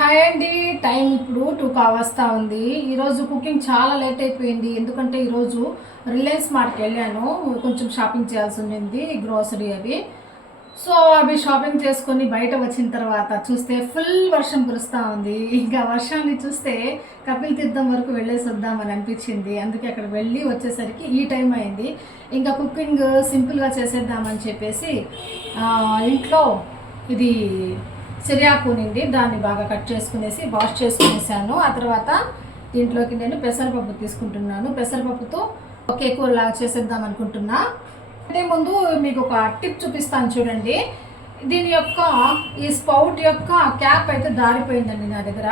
Hi అండి. Time ఇప్పుడు 2 కావస్తా ఉంది. ఈరోజు కుకింగ్ చాలా లేట్ అయిపోయింది. ఎందుకంటే ఈరోజు రిలయన్స్ మార్ట్కి వెళ్ళాను. కొంచెం షాపింగ్ చేయాల్సి ఉండింది, గ్రోసరీ అవి. సో అవి షాపింగ్ చేసుకొని బయట వచ్చిన తర్వాత చూస్తే ఫుల్ వర్షం కురుస్తూ ఉంది. ఇంకా వర్షాన్ని చూస్తే కపిల్ తీర్థం వరకు వెళ్ళేసి వద్దామని అనిపించింది. అందుకే అక్కడ వెళ్ళి వచ్చేసరికి ఈ టైం అయింది. ఇంకా కుకింగ్ సింపుల్గా చేసేద్దామని చెప్పేసి ఇంట్లో ఇది సిరియాకు నుండి దాన్ని బాగా కట్ చేసుకునేసి వాష్ చేసుకునేసాను. ఆ తర్వాత దీంట్లోకి నేను పెసరపప్పు తీసుకుంటున్నాను. పెసరపప్పుతో ఒకే కూరలాగా చేసేద్దాం అనుకుంటున్నా. అంటే ముందు మీకు ఒక టిప్ చూపిస్తాను చూడండి. దీని యొక్క ఈ స్పౌట్ యొక్క క్యాప్ అయితే దారిపోయిందండి నా దగ్గర.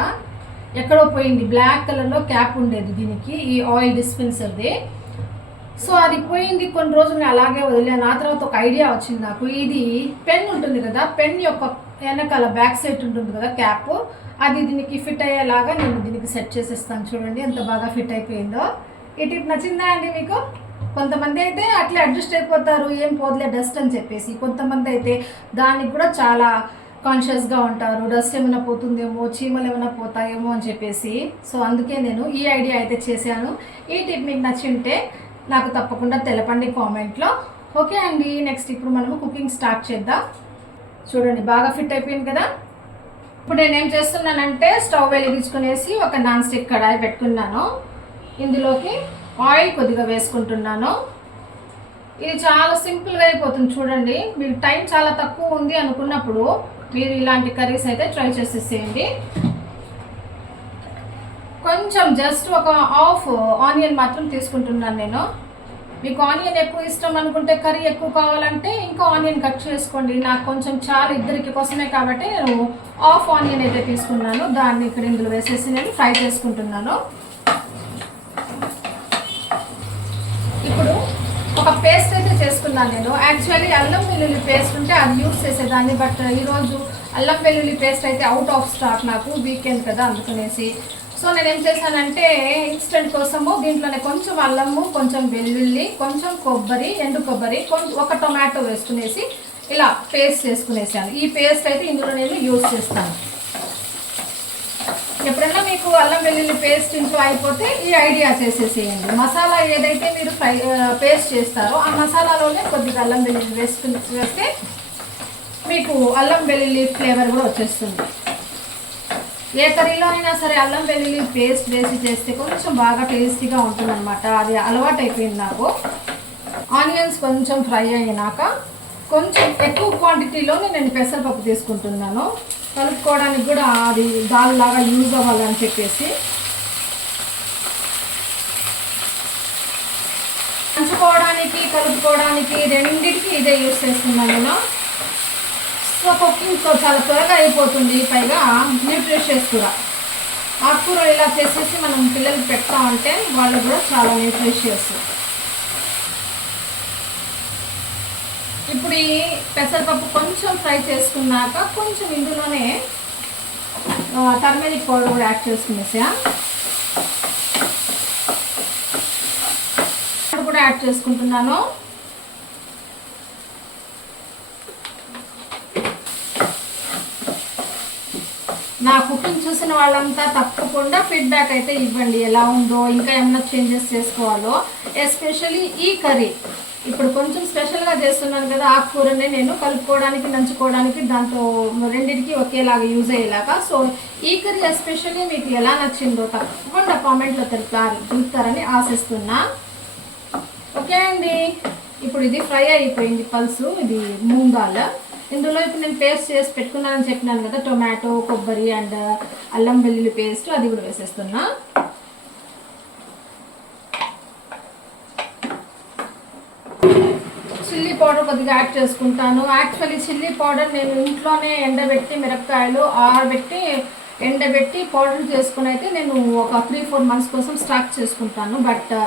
ఎక్కడో పోయింది. బ్లాక్ కలర్లో క్యాప్ ఉండేది దీనికి, ఈ ఆయిల్ డిస్పెన్సర్ది. సో అది పోయింది. కొన్ని రోజులు నేను అలాగే వదిలేను. ఆ తర్వాత ఒక ఐడియా వచ్చింది నాకు. ఇది పెన్ ఉంటుంది కదా, పెన్ యొక్క వెనకాల బ్యాక్ సైడ్ ఉంటుంది కదా క్యాప్, అది దీనికి ఫిట్ అయ్యేలాగా నేను దీనికి సెట్ చేసేస్తాను. చూడండి ఎంత బాగా ఫిట్ అయిపోయిందో. ఈ టిప్ నచ్చిందా అండి మీకు? కొంతమంది అయితే అట్లే అడ్జస్ట్ అయిపోతారు, ఏం పోదులే డస్ట్ అని చెప్పేసి. కొంతమంది అయితే దానికి కూడా చాలా కాన్షియస్గా ఉంటారు, డస్ట్ ఏమైనా పోతుందేమో, చీమలు ఏమైనా పోతాయేమో అని చెప్పేసి. సో అందుకే నేను ఈ ఐడియా అయితే చేశాను. ఈ టిప్ మీకు నచ్చింటే నాకు తప్పకుండా తెలపండి కామెంట్లో. ఓకే అండి, నెక్స్ట్ ఇప్పుడు మనము కుకింగ్ స్టార్ట్ చేద్దాం. చూడండి బాగా ఫిట్ అయిపోయింది కదా. ఇప్పుడు నేనేం చేస్తున్నానంటే స్టవ్ వెలిగించుకునేసి ఒక నాన్ స్టిక్ కడాయి పెట్టుకున్నాను. ఇందులోకి ఆయిల్ కొద్దిగా వేసుకుంటున్నాను. ఇది చాలా సింపుల్గా అయిపోతుంది. చూడండి, మీకు టైం చాలా తక్కువ ఉంది అనుకున్నప్పుడు మీరు ఇలాంటి కర్రీస్ అయితే ట్రై చేసేసేయండి. కొంచెం జస్ట్ ఒక హాఫ్ ఆనియన్ మాత్రం తీసుకుంటున్నాను నేను. మీకు ఆనియన్ ఎక్కువ ఇష్టం అనుకుంటే, కర్రీ ఎక్కువ కావాలంటే ఇంకా ఆనియన్ కట్ చేసుకోండి. నాకు కొంచెం చాలా ఇద్దరికి కోసమే కాబట్టి నేను హాఫ్ ఆనియన్ అయితే తీసుకున్నాను. దాన్ని ఇక్కడ ఇందులో వేసేసి నేను ఫ్రై చేసుకుంటున్నాను. ఇప్పుడు ఒక పేస్ట్ అయితే చేసుకున్నాను నేను. యాక్చువల్లీ అల్లం వెల్లుల్లి పేస్ట్ ఉంటే అది యూజ్ చేసేదాన్ని, బట్ ఈరోజు అల్లం వెల్లుల్లి పేస్ట్ అయితే అవుట్ ఆఫ్ స్టాక్, నాకు వీకెండ్ కదా అందుకనేసి. సో నేను ఏం చేశానంటే ఇన్స్టెంట్ కోసము దీంట్లోనే కొంచెం అల్లము, కొంచెం వెల్లుల్లి, కొంచెం కొబ్బరి, ఎండు కొబ్బరి, ఒక టొమాటో వేసుకునేసి ఇలా పేస్ట్ చేసుకునేసాను. ఈ పేస్ట్ అయితే ఇందులో నేను యూజ్ చేస్తాను. ఎప్పుడైనా మీకు అల్లం వెల్లుల్లి పేస్ట్ ఇంట్లో అయిపోతే ఈ ఐడియా చేసేసేయండి. మసాలా ఏదైతే మీరు పేస్ట్ చేస్తారో ఆ మసాలాలోనే కొద్దిగా అల్లం వెల్లుల్లి వేస్తే మీకు అల్లం వెల్లుల్లి ఫ్లేవర్ కూడా వచ్చేస్తుంది. ఏ కర్రీలో అయినా సరే అల్లం వెల్లుల్లి పేస్ట్ వేసి చేస్తే కొంచెం బాగా టేస్టీగా ఉంటుందన్నమాట. అది అలవాటు అయిపోయింది నాకు. ఆనియన్స్ కొంచెం ఫ్రై అయినాక కొంచెం ఎక్కువ క్వాంటిటీలోనే నేను పెసరపప్పు తీసుకుంటున్నాను. కలుపుకోవడానికి కూడా అది దాల్ లాగా యూజ్ అవ్వాలని చెప్పేసి. నంచుకోవడానికి, కలుపుకోవడానికి రెండింటికి ఇదే యూజ్ చేస్తున్నాను నేను. సో కుకింగ్ చాలా త్వరగా అయిపోతుంది, పైగా న్యూట్రిషియస్ కూడా. ఆకుకూరలు ఇలా చేసేసి మనం పిల్లలకి పెడతామంటే వాళ్ళు కూడా చాలా న్యూట్రిషియస్. ఇప్పుడు ఈ పెసరపప్పు కొంచెం ఫ్రై చేసుకున్నాక కొంచెం ఇందులోనే టర్మరిక్ పౌడర్ కూడా యాడ్ చేసుకునేసా. కూడా యాడ్ చేసుకుంటున్నాను. నా కుకింగ్ చూసిన వాళ్ళంతా తప్పకుండా ఫీడ్బ్యాక్ అయితే ఇవ్వండి, ఎలా ఉందో, ఇంకా ఏమైనా చేంజెస్ చేసుకోవాలో. ఎస్పెషల్లీ ఈ కర్రీ ఇప్పుడు కొంచెం స్పెషల్గా చేస్తున్నాను కదా, ఆకుకూరని నేను కలుపుకోవడానికి, నంచుకోవడానికి, దాంతో రెండింటికి ఒకేలాగా యూజ్ అయ్యేలాగా. సో ఈ కర్రీ ఎస్పెషల్లీ మీకు ఎలా నచ్చిందో తప్పకుండా కామెంట్లో తెలుపుతారని ఆశిస్తున్నా. ఓకే అండి, ఇప్పుడు ఇది ఫ్రై అయిపోయింది పల్సు. ఇది మూంగ్ దాల్. ఇందులో ఇప్పుడు నేను పేస్ట్ చేసి పెట్టుకున్నానని చెప్పినాను కదా, టొమాటో, కొబ్బరి అండ్ అల్లం వెల్లుల్లి పేస్ట్, అది కూడా వేసేస్తున్నా. చిల్లీ పౌడర్ కొద్దిగా యాడ్ చేసుకుంటాను. యాక్చువల్లీ చిల్లీ పౌడర్ నేను ఇంట్లోనే ఎండబెట్టి, మిరపకాయలు ఆరబెట్టి ఎండబెట్టి పౌడర్ చేసుకుని అయితే నేను ఒక 3-4 months కోసం స్టాక్ చేసుకుంటాను. బట్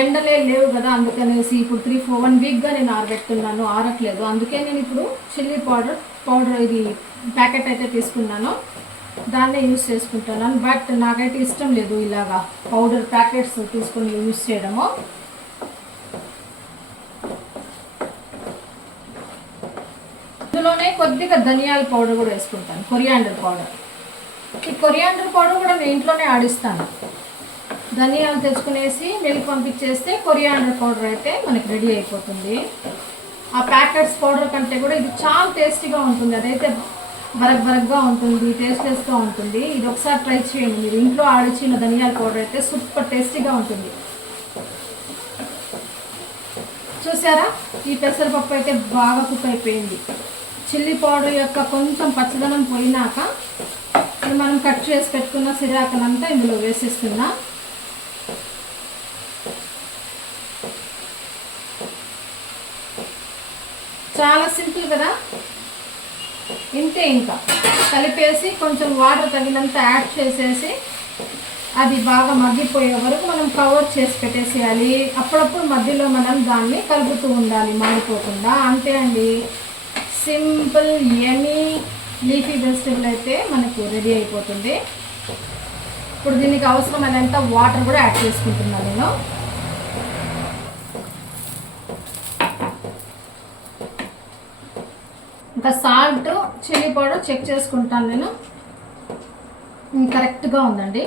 ఎండలే లేవు కదా, అందుకనేసి ఇప్పుడు 1 weekగా నేను ఆరబెట్టుకున్నాను, ఆరట్లేదు. అందుకే నేను ఇప్పుడు చిల్లీ పౌడర్ ఇది ప్యాకెట్ అయితే తీసుకున్నాను, దాన్నే యూజ్ చేసుకుంటున్నాను. బట్ నాకైతే ఇష్టం లేదు ఇలాగా పౌడర్ ప్యాకెట్స్ తీసుకొని యూజ్ చేయడము. ఇందులోనే కొద్దిగా ధనియాల పౌడర్ కూడా వేసుకుంటాను, కొరియాండర్ పౌడర్. ఈ కొరియాండర్ పౌడర్ కూడా నేను ఇంట్లోనే ఆడిస్తాను. ధనియాలు తెచ్చుకునేసి మిల్క్ పంపించేస్తే కొరియాండర్ పౌడర్ అయితే మనకి రెడీ అయిపోతుంది. ఆ ప్యాకెట్స్ పౌడర్ కంటే కూడా ఇది చాలా టేస్టీగా ఉంటుంది. అదైతే బరగ్గా ఉంటుంది, టేస్ట్లెస్గా ఉంటుంది. ఇది ఒకసారి ట్రై చేయండి. మీరు ఇంట్లో ఆడిచిన ధనియాల పౌడర్ అయితే సూపర్ టేస్టీగా ఉంటుంది. చూసారా, ఈ పెసరపప్పు అయితే బాగా కుక్ అయిపోయింది. చిల్లీ పౌడర్ యొక్క కొంచెం పచ్చదనం పోయినాక మనం కట్ చేసి పెట్టుకున్న సిరాకనంతా ఇందులో వేసేస్తున్నా. చాలా సింపుల్ కదా. ఇంతే, ఇంకా కలిపేసి కొంచెం వాటర్ తగినంత యాడ్ చేసేసి అది బాగా మగ్గిపోయే వరకు మనం కవర్ చేసి పెట్టేసేయాలి. అప్పుడప్పుడు మధ్యలో మనం దాన్ని కలుపుతూ ఉండాలి మాడిపోకుండా. అంతే అండి, సింపుల్ యమీ లీఫీ వెజిటబుల్ అయితే మనకు రెడీ అయిపోతుంది. ఇప్పుడు దీనికి అవసరమైనంత వాటర్ కూడా యాడ్ చేసుకుంటున్నాను నేను. ఇంకా సాల్ట్, చిల్లీ పౌడర్ చెక్ చేసుకుంటాను నేను. కరెక్ట్గా ఉందండి.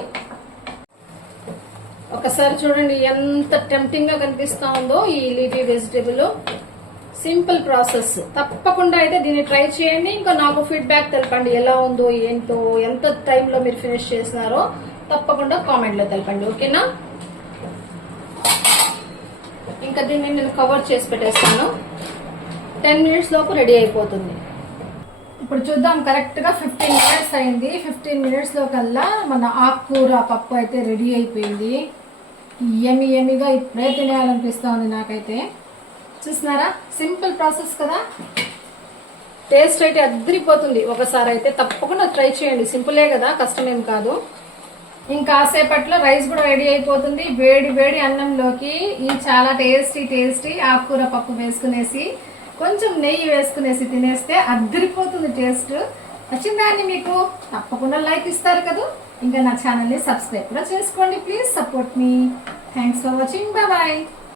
ఒకసారి చూడండి ఎంత టెంప్టింగ్గా కనిపిస్తూ ఉందో ఈ లీఫీ వెజిటేబుల్. Simple process. తప్పకుండా అయితే దీన్ని ట్రై చేయండి. ఇంకా నాకు ఫీడ్బ్యాక్ తెలపండి, ఎలా ఉందో ఏంటో, ఎంత టైంలో మీరు ఫినిష్ చేసినారో తప్పకుండా కామెంట్లో తెలపండి. ఓకేనా? ఇంకా దీన్ని నేను కవర్ చేసి పెట్టేస్తాను. 10 minutes లోపు రెడీ అయిపోతుంది. ఇప్పుడు చూద్దాం, కరెక్ట్గా 15 minutes అయింది. 15 minutes లో కల్లా మన ఆకుకూర పప్పు అయితే రెడీ అయిపోయింది. యమీగా ఇప్పుడే తినేయాలనిపిస్తుంది నాకైతే. చూస్తున్నారా, సింపుల్ ప్రాసెస్ కదా. టేస్ట్ అయితే అద్దరిపోతుంది. ఒకసారి అయితే తప్పకుండా ట్రై చేయండి. సింపులే కదా, కష్టమేం కాదు. ఇంకాసేపట్లో రైస్ కూడా రెడీ అయిపోతుంది. వేడి వేడి అన్నంలోకి ఈ చాలా టేస్టీ ఆకుకూర పప్పు వేసుకునేసి కొంచెం నెయ్యి వేసుకునేసి తినేస్తే అద్దరిపోతుంది టేస్ట్. నచ్చిందా అండి మీకు? తప్పకుండా లైక్ ఇస్తారు కదా. ఇంకా నా ఛానల్ని సబ్స్క్రైబ్ కూడా చేసుకోండి. Please support me. Thanks for watching. Bye.